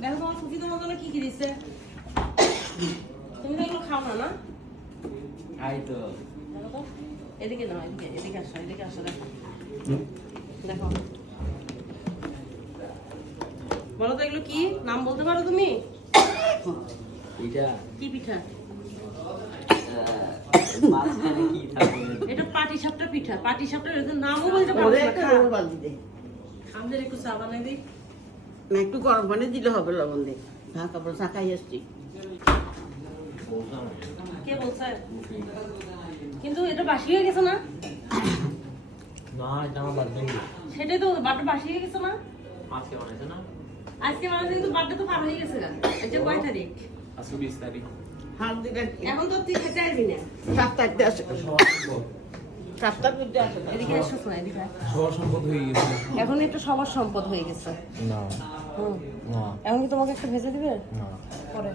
দেখো তোমার ফুফি তোমার জন্য কি কি দিচ্ছে। তুমি তো এগুলো খাও না, না? খাই তো। দেখো তো, এদিকে নাও, এদিকে আসো দেখো। দেখো বলো তো এগুলো কি নাম বলতে পারো তুমি? এটা কি পিঠা? মাঝখানে কি থাকে? এটা পাটিসাপটা পিঠা। পাটিসাপটার এর নামও বলতে পারো ওরে না। একটা রোল বাদ দিতে। আমাদের একটু চা বানাই দিই। না একটু গরম পানি দিলে হবে লবণ দিয়ে। হ্যাঁ তারপর চা খাই আসছি। কে বলছে? কিন্তু এটা বাসি হয়ে গেছে না? না, এটা আমার বার্থডে। সেটাই তো, বার্থডে বাসি হয়ে গেছে না? আজকে বানাইছে না? আজকে মানে কিন্তু বার্থডে তো পার হয়ে গেছে না। এটা কয় তারিখ? আজকে 20 তারিখ। হাত দিলে এখন তো তুই খেতে আসবি না। 7টাতে আসে। 7টার মধ্যে আসে। এদিকে এসো না, এদিকে। সবার সম্পদ হয়ে গেছে। এখন এটা সবার সম্পদ হয়ে গেছে। না, হুম। না, এখন কি তোমাকে একটা ভেজে দিবে? না। পরে